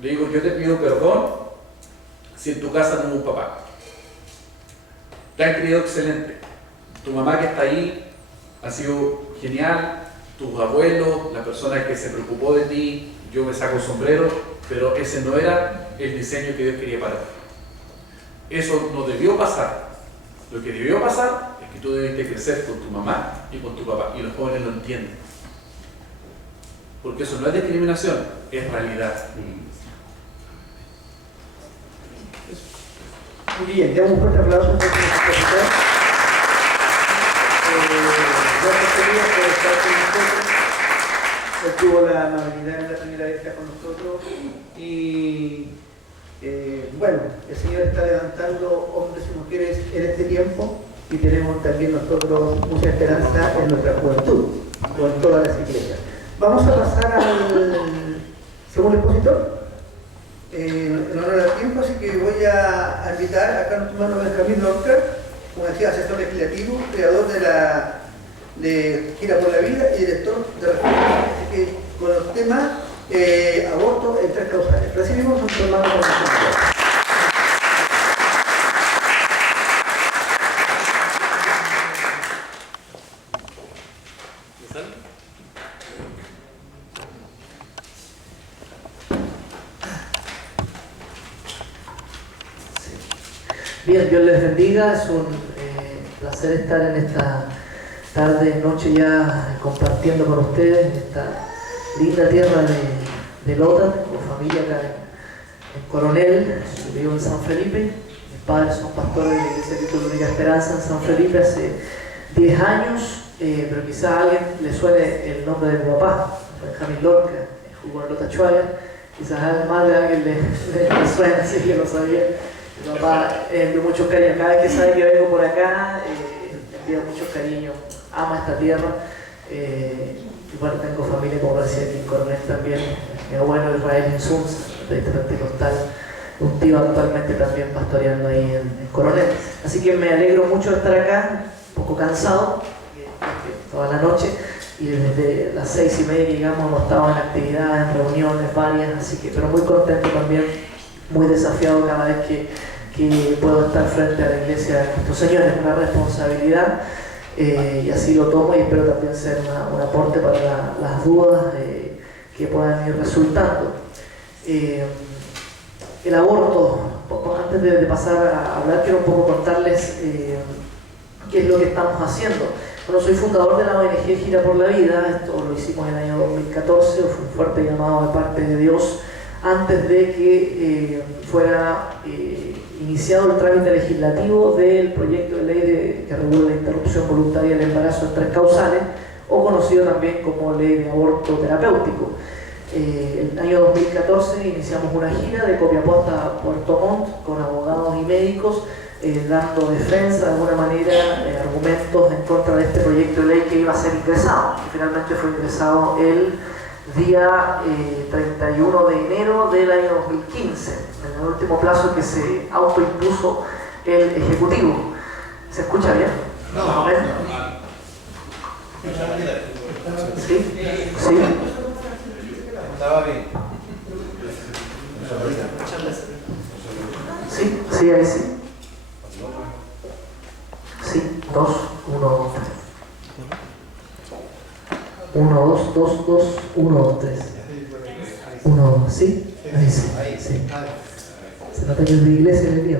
les digo, yo te pido perdón si en tu casa no hubo un papá. Te han criado excelente. Tu mamá que está ahí ha sido genial, tus abuelos, la persona que se preocupó de ti, yo me saco el sombrero, pero ese no era el diseño que Dios quería para ti. Eso no debió pasar. Lo que debió pasar es que tú debiste crecer con tu mamá y con tu papá, y los jóvenes lo entienden. Porque eso no es discriminación, es realidad. Muy bien, damos un fuerte aplauso por nuestro profesor. Gracias por estar con nosotros. Él tuvo la amabilidad en la primera vez que está con nosotros. Y bueno, el Señor está levantando hombres y mujeres en este tiempo, y tenemos también nosotros mucha esperanza en nuestra juventud, o en todas las iglesias. Vamos a pasar al segundo expositor. En honor al tiempo, así que voy a invitar acá a nuestro hermano Benjamín Lorca, como decía, asesor legislativo, creador de Gira por la Vida y director de Reforma. Así que con el tema aborto en 3 causales. Recibimos a nuestro hermano Benjamín. Bien, Dios les bendiga, es un placer estar en esta tarde, noche ya compartiendo con ustedes esta linda tierra de Lota. Tengo familia acá en Coronel, vivo en San Felipe, mis padres son pastores de la Iglesia de la Única Esperanza en San Felipe hace 10 años, pero quizá a alguien le suene el nombre de mi papá, Benjamín Lorca, jugó en Lota Chuaya, quizás además de alguien le suena, así que lo sabía. Mi papá envió mucho cariño, cada vez que sabe que vengo por acá, envía mucho cariño, ama esta tierra. Y bueno, tengo familia, como decía aquí en Coronel también, mi abuelo Israel Insunza, de Pentecostal, un tío actualmente también pastoreando ahí en Coronel. Así que me alegro mucho de estar acá, un poco cansado, toda la noche, y desde las 6:30 llegamos, hemos estado en actividades, en reuniones varias, así que, pero muy contento también, muy desafiado cada vez que puedo estar frente a la iglesia de nuestro Señor. Es una responsabilidad, y así lo tomo, y espero también ser un aporte para las dudas que puedan ir resultando. El aborto, antes de pasar a hablar, quiero un poco contarles qué es lo que estamos haciendo. Bueno, soy fundador de la ONG Gira por la Vida. Esto lo hicimos en el año 2014, fue un fuerte llamado de parte de Dios antes de que fuera iniciado el trámite legislativo del proyecto de ley que regula la interrupción voluntaria del embarazo en 3 causales, o conocido también como ley de aborto terapéutico. El año 2014 iniciamos una gira de Copiapó hasta Puerto Montt con abogados y médicos, dando defensa de alguna manera, argumentos en contra de este proyecto de ley que iba a ser ingresado. Finalmente fue ingresado el día 31 de enero del año 2015, en el último plazo que se autoimpuso el Ejecutivo. ¿Se escucha bien? No. ¿Sí? ¿Sí? Estaba bien. Sí, sí, ahí sí. Sí, 2, 1, 2, 3. 1, 2, 2, 2, 1, 2, 3. 1, 2, sí, ahí sí, sí. Se nota que es de iglesia el día.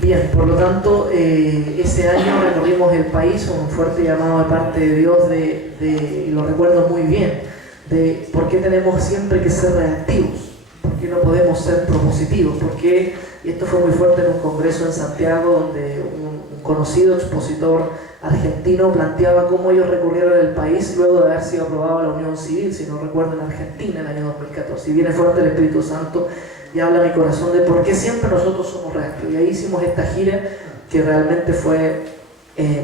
Bien, por lo tanto, ese año recorrimos el país con un fuerte llamado de parte de Dios, y lo recuerdo muy bien, de por qué tenemos siempre que ser reactivos, por qué no podemos ser propositivos, porque, y esto fue muy fuerte en un congreso en Santiago, donde un conocido expositor argentino planteaba cómo ellos recorrieron el país luego de haber sido aprobada la unión civil, si no recuerdo, en Argentina en el año 2014. Y viene fuerte el Espíritu Santo y habla a mi corazón de por qué siempre nosotros somos reactivos. Y ahí hicimos esta gira que realmente fue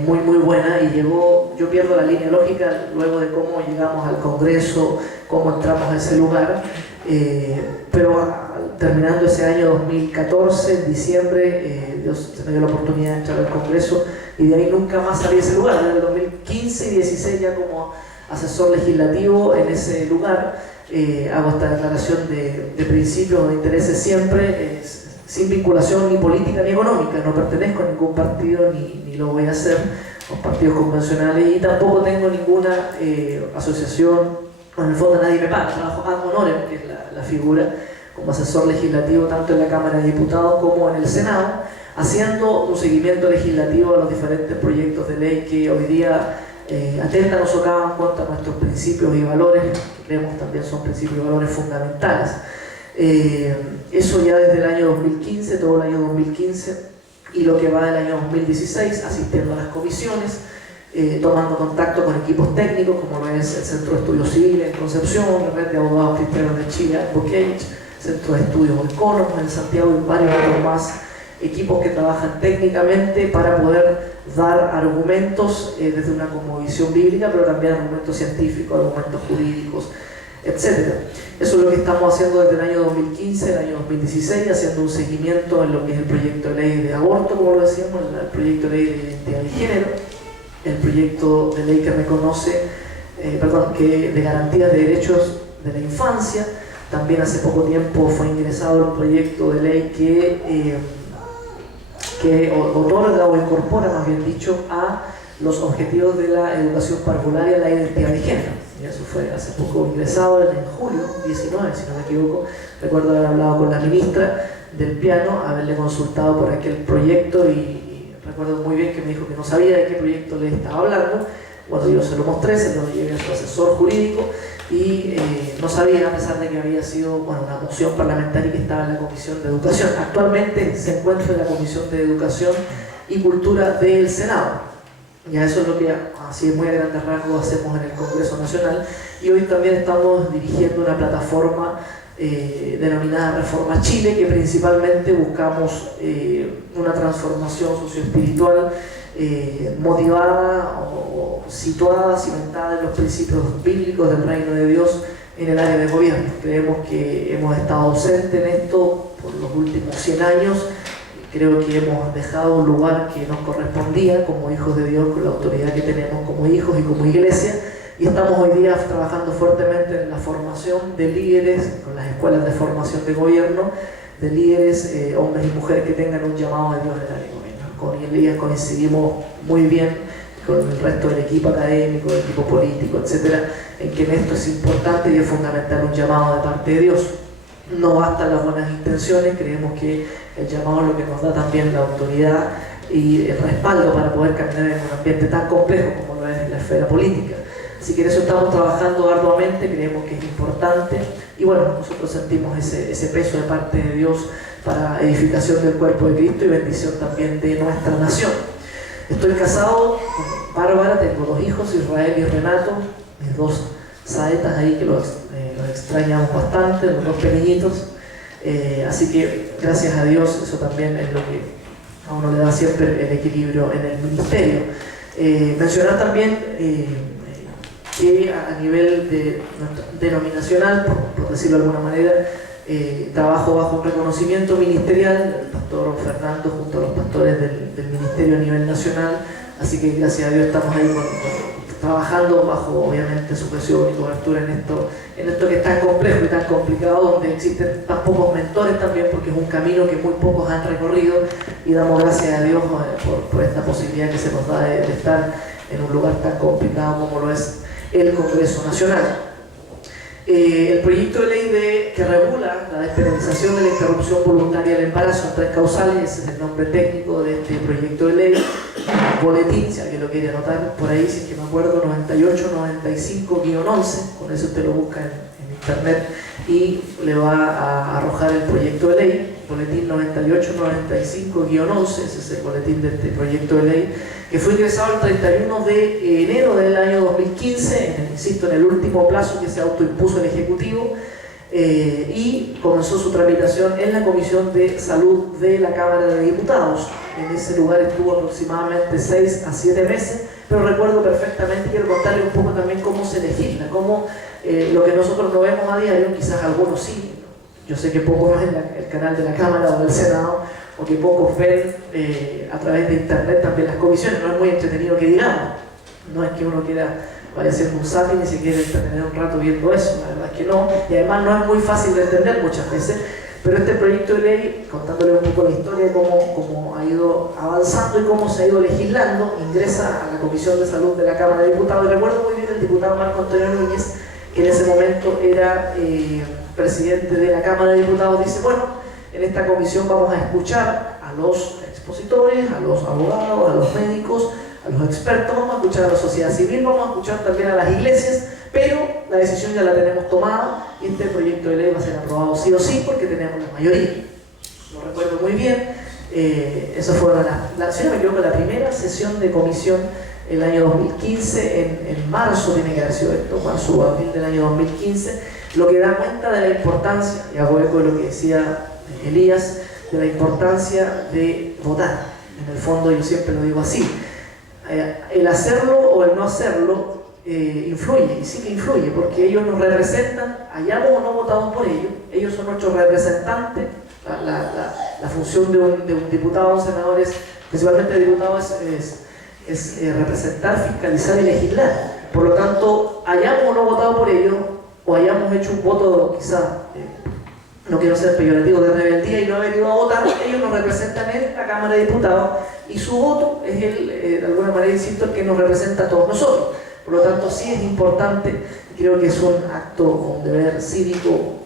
muy buena, y llegó, yo pierdo la línea lógica luego de cómo llegamos al Congreso, cómo entramos a ese lugar, pero terminando ese año 2014, en diciembre, Dios se me dio la oportunidad de entrar al Congreso, y de ahí nunca más salí de ese lugar. Desde el 2015 y 2016 ya como asesor legislativo en ese lugar. Hago esta declaración de principios, de intereses siempre, sin vinculación ni política ni económica. No pertenezco a ningún partido ni lo voy a hacer, los partidos convencionales, y tampoco tengo ninguna asociación, en el fondo nadie me paga. Trabajo ad honorem, que es la figura, como asesor legislativo tanto en la Cámara de Diputados como en el Senado, haciendo un seguimiento legislativo a los diferentes proyectos de ley que hoy día atentan o socavan contra nuestros principios y valores, que creemos también son principios y valores fundamentales. Eso ya desde el año 2015, todo el año 2015, y lo que va del año 2016, asistiendo a las comisiones, tomando contacto con equipos técnicos, como lo es el Centro de Estudios Civiles en Concepción, la Red de Abogados Cristianos de Chile, Advocate, Centro de Estudios Economos en Santiago, y varios otros más equipos que trabajan técnicamente para poder dar argumentos desde una cosmovisión bíblica, pero también argumentos científicos, argumentos jurídicos, etc. Eso es lo que estamos haciendo desde el año 2015, el año 2016, haciendo un seguimiento en lo que es el proyecto de ley de aborto, como lo decíamos, el proyecto de ley de identidad de género, el proyecto de ley que reconoce, que de garantías de derechos de la infancia. También hace poco tiempo fue ingresado el proyecto de ley que otorga o incorpora, más bien dicho, a los objetivos de la educación parvularia la identidad de género. Y eso fue hace poco ingresado en julio 19, si no me equivoco. Recuerdo haber hablado con la ministra del piano, haberle consultado por aquel proyecto, y recuerdo muy bien que me dijo que no sabía de qué proyecto le estaba hablando. Bueno, yo se lo mostré, se lo llevé a su asesor jurídico, y no sabía, a pesar de que había sido una moción parlamentaria que estaba en la Comisión de Educación. Actualmente se encuentra en la Comisión de Educación y Cultura del Senado. Ya eso es lo que, así muy a grandes rasgos, hacemos en el Congreso Nacional, y hoy también estamos dirigiendo una plataforma denominada Reforma Chile, que principalmente buscamos una transformación socioespiritual motivada o situada, cimentada en los principios bíblicos del reino de Dios, en el área de gobierno. Creemos que hemos estado ausentes en esto por los últimos 100 años. Creo que hemos dejado un lugar que nos correspondía como hijos de Dios, con la autoridad que tenemos como hijos y como iglesia, y estamos hoy día trabajando fuertemente en la formación de líderes, con las escuelas de formación de gobierno, de líderes, hombres y mujeres que tengan un llamado de Dios en el área de gobierno. Con Elías coincidimos muy bien con el resto del equipo académico, del equipo político, etcétera, en que en esto es importante y es fundamental un llamado de parte de Dios. No bastan las buenas intenciones, creemos que el llamado es lo que nos da también la autoridad y el respaldo para poder caminar en un ambiente tan complejo como lo es la esfera política. Así que en eso estamos trabajando arduamente, creemos que es importante y bueno, nosotros sentimos ese peso de parte de Dios para edificación del cuerpo de Cristo y bendición también de nuestra nación. Estoy casado con Bárbara, tengo 2 hijos, Israel y Renato, mis 2 saetas ahí que los extrañamos bastante, los 2 pequeñitos. Así que gracias a Dios eso también es lo que a uno le da siempre el equilibrio en el ministerio. Mencionar también que a nivel denominacional, por decirlo de alguna manera, trabajo bajo un reconocimiento ministerial, el pastor Fernando junto a los pastores del ministerio a nivel nacional, así que gracias a Dios estamos ahí trabajando bajo obviamente sujeción y cobertura en esto que es tan complejo y tan complicado, donde existen tan pocos mentores también, porque es un camino que muy pocos han recorrido y damos gracias a Dios por esta posibilidad que se nos da de estar en un lugar tan complicado como lo es el Congreso Nacional. El proyecto de ley que regula la despenalización de la interrupción voluntaria del embarazo en 3 causales, ese es el nombre técnico de este proyecto de ley, boletín, si alguien lo quiere anotar por ahí, si es que me acuerdo, 9895-11, con eso usted lo busca en internet y le va a arrojar el proyecto de ley, boletín 9895-11, ese es el boletín de este proyecto de ley, que fue ingresado el 31 de enero del año 2015, insisto, en el último plazo que se autoimpuso el Ejecutivo, y comenzó su tramitación en la Comisión de Salud de la Cámara de Diputados. En ese lugar estuvo aproximadamente 6 a 7 meses, pero recuerdo perfectamente, quiero contarle un poco también cómo se legisla, cómo lo que nosotros no vemos a diario, quizás algunos sí, yo sé que pocos ven el canal de la Cámara o del Senado, o que pocos ven a través de internet también las comisiones, no es muy entretenido que digamos, no es que uno vaya a ser un zapping y se quiere entretener un rato viendo eso, la verdad es que no, y además no es muy fácil de entender muchas veces, pero este proyecto de ley, contándole un poco la historia de cómo ha ido avanzando y cómo se ha ido legislando, ingresa a la Comisión de Salud de la Cámara de Diputados, y recuerdo muy bien el diputado Marco Antonio Núñez, que en ese momento era presidente de la Cámara de Diputados, dice, bueno, en esta comisión vamos a escuchar a los expositores, a los abogados, a los médicos, a los expertos, vamos a escuchar a la sociedad civil, vamos a escuchar también a las iglesias, pero la decisión ya la tenemos tomada y este proyecto de ley va a ser aprobado sí o sí porque tenemos la mayoría. Lo recuerdo muy bien, eso fue si no me equivoco, la primera sesión de comisión el año 2015, en marzo tiene que haber sido esto, marzo o abril del año 2015, lo que da cuenta de la importancia, y hago eco de lo que decía Elías, de la importancia de votar. En el fondo yo siempre lo digo así, el hacerlo o el no hacerlo influye, y sí que influye, porque ellos nos representan, hayamos o no votado por ellos, ellos son nuestros representantes. La función de un diputado o un senador principalmente de diputado es representar, fiscalizar y legislar. Por lo tanto, hayamos o no votado por ellos, o hayamos hecho un voto quizá no quiero ser peyorativo, de rebeldía y no haber ido a votar, ellos nos representan en la Cámara de Diputados y su voto es de alguna manera, insisto, el que nos representa a todos nosotros. Por lo tanto, sí es importante, creo que es un acto, un deber cívico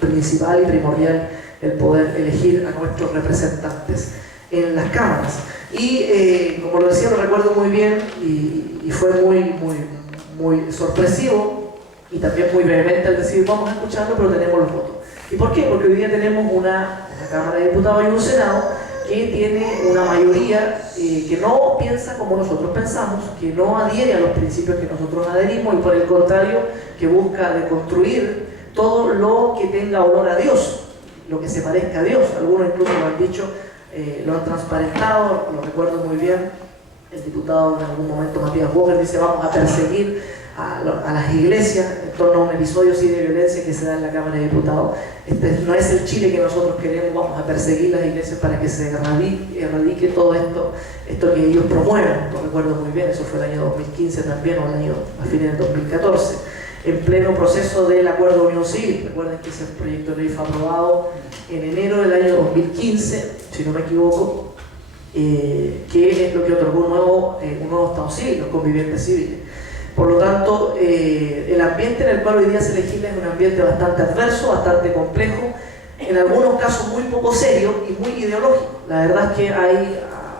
principal y primordial el poder elegir a nuestros representantes en las cámaras. Y como lo decía, lo recuerdo muy bien y fue muy sorpresivo y también muy vehemente al decir vamos a escucharlo, pero tenemos los votos. ¿Y por qué? Porque hoy día tenemos una Cámara de Diputados y un Senado que tiene una mayoría que no piensa como nosotros pensamos, que no adhiere a los principios que nosotros adherimos y por el contrario que busca deconstruir todo lo que tenga olor a Dios, lo que se parezca a Dios. Algunos incluso lo han dicho, lo han transparentado, lo recuerdo muy bien, el diputado en algún momento Matías Walker dice vamos a perseguir a las iglesias en torno a un episodio sí de violencia que se da en la Cámara de Diputados. Este no es el Chile que nosotros queremos. Vamos a perseguir las iglesias para que se erradique todo esto que ellos promueven. Lo recuerdo muy bien, eso fue el año 2015 también, o el año a fines del 2014, en pleno proceso del Acuerdo de Unión Civil. Recuerden que ese proyecto de ley fue aprobado en enero del año 2015, si no me equivoco, que es lo que otorgó un nuevo Estado civil, los convivientes civiles. Por lo tanto, el ambiente en el cual hoy día se legisla es un ambiente bastante adverso, bastante complejo, en algunos casos muy poco serio y muy ideológico. La verdad es que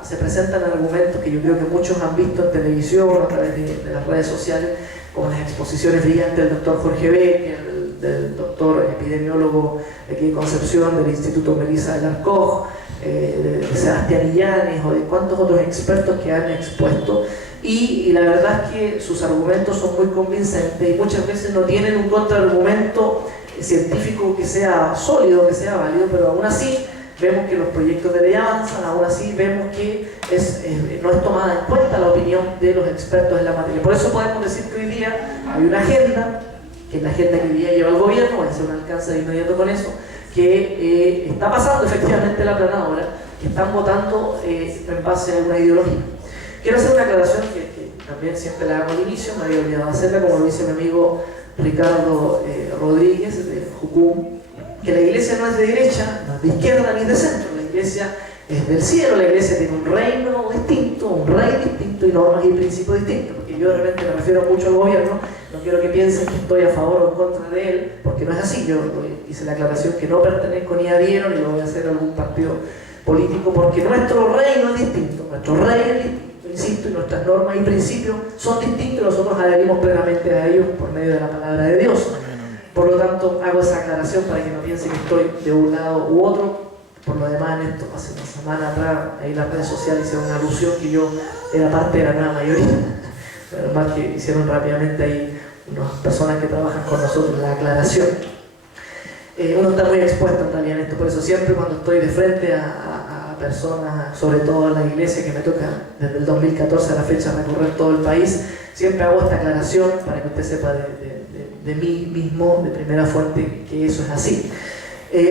se presentan argumentos que yo creo que muchos han visto en televisión, a través de las redes sociales, como las exposiciones brillantes del doctor Jorge Beck, del doctor epidemiólogo de aquí de Concepción, del Instituto Melissa del Arcoch, de Sebastián Illanes o de cuantos otros expertos que han expuesto. Y la verdad es que sus argumentos son muy convincentes y muchas veces no tienen un contraargumento científico que sea sólido, que sea válido, pero aún así vemos que los proyectos de ley avanzan, aún así vemos que no es tomada en cuenta la opinión de los expertos en la materia. Por eso podemos decir que hoy día hay una agenda, que es la agenda que hoy día lleva el gobierno, voy a hacer un alcance de inmediato con eso, que está pasando efectivamente la planadora, que están votando en base a una ideología. Quiero hacer una aclaración que también siempre la hago al inicio, me había olvidado hacerla, como lo dice mi amigo Ricardo Rodríguez de Jucum, que la iglesia no es de derecha, no es de izquierda ni de centro, la iglesia es del cielo, la iglesia tiene un reino distinto, un rey distinto y normas y principios distintos, porque yo de repente me refiero mucho al gobierno, no quiero que piensen que estoy a favor o en contra de él, porque no es así. Yo hice la aclaración que no pertenezco ni a Diero ni lo voy a hacer a algún partido político, porque nuestro reino es distinto, nuestro rey es distinto, insisto, y nuestras normas y principios son distintos y nosotros adherimos plenamente a ellos por medio de la palabra de Dios. Por lo tanto, hago esa aclaración para que no piensen que estoy de un lado u otro. Por lo demás, en esto, hace una semana atrás, ahí las redes sociales hicieron una alusión que yo era parte de la nueva mayoría. Pero más que hicieron rápidamente ahí unas personas que trabajan con nosotros la aclaración. Uno está muy expuesto en realidad en esto, por eso siempre cuando estoy de frente a personas, sobre todo en la iglesia, que me toca desde el 2014 a la fecha recorrer todo el país, siempre hago esta aclaración para que usted sepa de mí mismo, de primera fuente, que eso es así.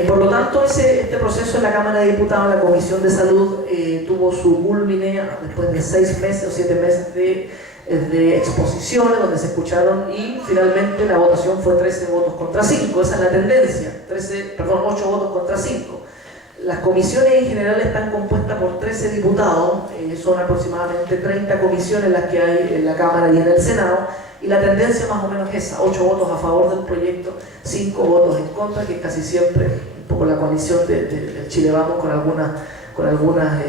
Por lo tanto, este proceso en la Cámara de Diputados, la Comisión de Salud, tuvo su culmine después de 6 meses o 7 meses de exposiciones donde se escucharon, y finalmente la votación fue 13 votos contra 5. Esa es la tendencia, 8 votos contra 5. Las comisiones en general están compuestas por 13 diputados, son aproximadamente 30 comisiones las que hay en la Cámara y en el Senado, y la tendencia más o menos es esa: 8 votos a favor del proyecto, 5 votos en contra, que es casi siempre un poco la coalición del Chile Vamos, con algunas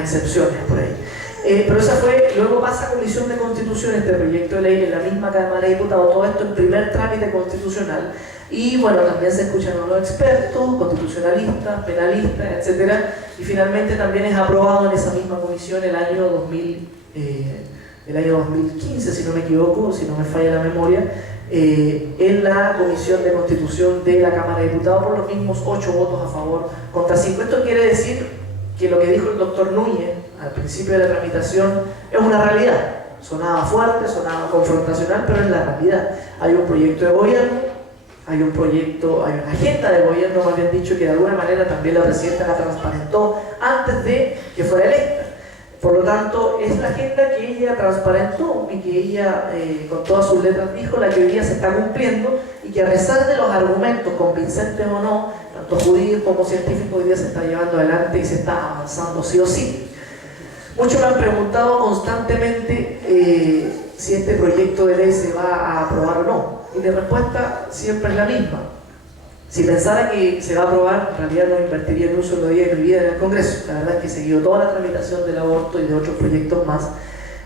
excepciones por ahí. Pero esa fue, luego pasa a Comisión de Constitución este proyecto de ley en la misma Cámara de Diputados, todo esto en primer trámite constitucional, y bueno, también se escuchan a los expertos, constitucionalistas, penalistas, etc. Y finalmente también es aprobado en esa misma comisión el año 2015, si no me equivoco, si no me falla la memoria, en la Comisión de Constitución de la Cámara de Diputados, por los mismos 8 votos a favor contra 5. Esto quiere decir que lo que dijo el doctor Núñez al principio de la tramitación es una realidad. Sonaba fuerte, sonaba confrontacional, pero es la realidad. Hay un proyecto de gobierno, hay una agenda de gobierno, más bien dicho, que de alguna manera también la presidenta la transparentó antes de que fuera electa. Por lo tanto, es la agenda que ella transparentó y que ella, con todas sus letras, dijo, la que hoy día se está cumpliendo, y que a pesar de los argumentos, convincentes o no, tanto jurídicos como científicos, hoy día se está llevando adelante y se está avanzando sí o sí. Muchos me han preguntado constantemente si este proyecto de ley se va a aprobar o no, y la respuesta siempre es la misma. Si pensara que se va a aprobar, en realidad no invertiría en un solo día de mi vida en el Congreso. La verdad es que he seguido toda la tramitación del aborto y de otros proyectos más,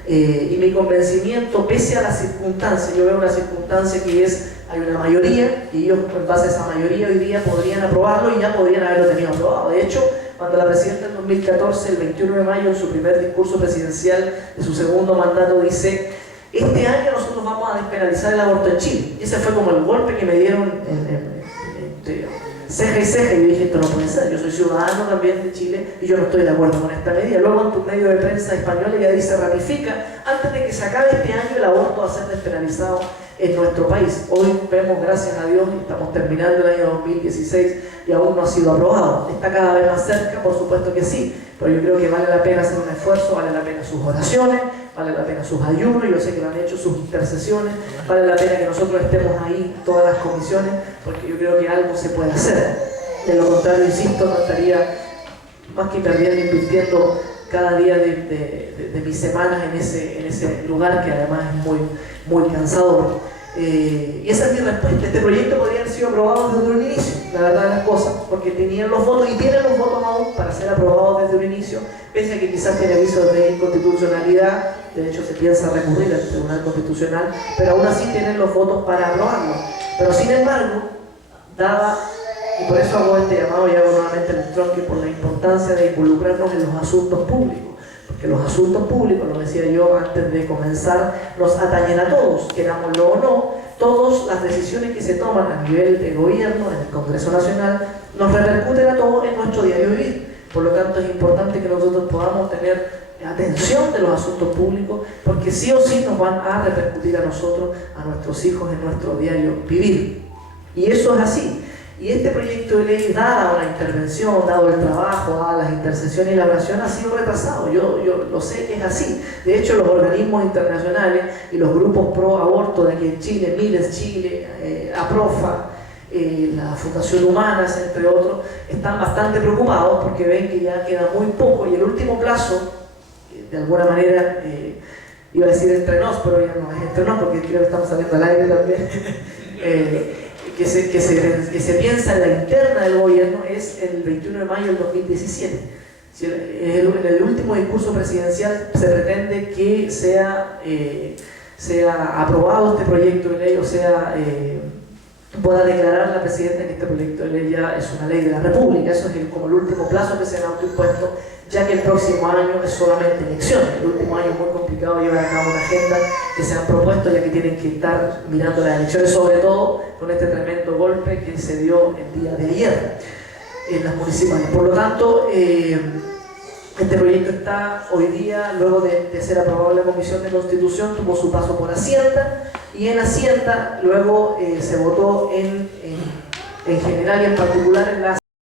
y mi convencimiento, pese a las circunstancias, yo veo una circunstancia que es, hay una mayoría, y ellos en base a esa mayoría hoy día podrían aprobarlo, y ya podrían haberlo tenido aprobado. De hecho, cuando la presidenta en 2014, el 21 de mayo, en su primer discurso presidencial de su segundo mandato, dice: este año nosotros vamos a despenalizar el aborto en Chile. Ese fue como el golpe que me dieron ceja y ceja, y yo dije, esto no puede ser, yo soy ciudadano también de Chile y yo no estoy de acuerdo con esta medida. Luego en tu medio de prensa español ya dice, ratifica, antes de que se acabe este año el aborto va a ser despenalizado en nuestro país. Hoy vemos, gracias a Dios, estamos terminando el año 2016 y aún no ha sido aprobado. Está cada vez más cerca, por supuesto que sí, pero yo creo que vale la pena hacer un esfuerzo, vale la pena sus oraciones, vale la pena sus ayunos, yo sé que lo han hecho, sus intercesiones, vale la pena que nosotros estemos ahí, todas las comisiones, porque yo creo que algo se puede hacer. De lo contrario, insisto, no estaría más que perdiendo, invirtiendo cada día de mis semanas en ese lugar que además es muy cansador. Y esa es mi respuesta. Este proyecto podría haber sido aprobado desde un inicio, la verdad de las cosas, porque tenían los votos y tienen los votos aún para ser aprobados desde un inicio, pese a que quizás tiene aviso de inconstitucionalidad. De hecho se piensa recurrir al Tribunal Constitucional, pero aún así tienen los votos para aprobarlo. Pero sin embargo, dada, y por eso hago este llamado y hago nuevamente el entronque, por la importancia de involucrarnos en los asuntos públicos, porque los asuntos públicos, lo decía yo antes de comenzar, nos atañen a todos, querámoslo o no. Todas las decisiones que se toman a nivel de gobierno, en el Congreso Nacional, nos repercuten a todos en nuestro diario vivir. Por lo tanto, es importante que nosotros podamos tener atención de los asuntos públicos, porque sí o sí nos van a repercutir a nosotros, a nuestros hijos, en nuestro diario vivir. Y eso es así. Y este proyecto de ley, dada una intervención, dado el trabajo, dadas las intercesiones y la oración, ha sido retrasado. Yo lo sé que es así. De hecho, los organismos internacionales y los grupos pro aborto de aquí en Chile, Miles Chile, APROFA, la Fundación Humanas, entre otros, están bastante preocupados porque ven que ya queda muy poco y el último plazo, de alguna manera, iba a decir entre nos, pero ya no es entre nos porque creo que estamos saliendo al aire también, que se piensa en la interna del gobierno, es el 21 de mayo del 2017. En el último discurso presidencial se pretende que sea aprobado este proyecto de ley, o sea, pueda declarar la presidenta que este proyecto de ley ya es una ley de la República. Eso es como el último plazo que se han autoimpuesto, ya que el próximo año es solamente elecciones. El último año es muy complicado llevar a cabo una agenda que se han propuesto, ya que tienen que estar mirando las elecciones, sobre todo con este tremendo golpe que se dio el día de ayer en las municipales. Por lo tanto, este proyecto está hoy día, luego de ser aprobado en la Comisión de Constitución, tuvo su paso por Hacienda, y en Hacienda luego se votó en general y en particular en la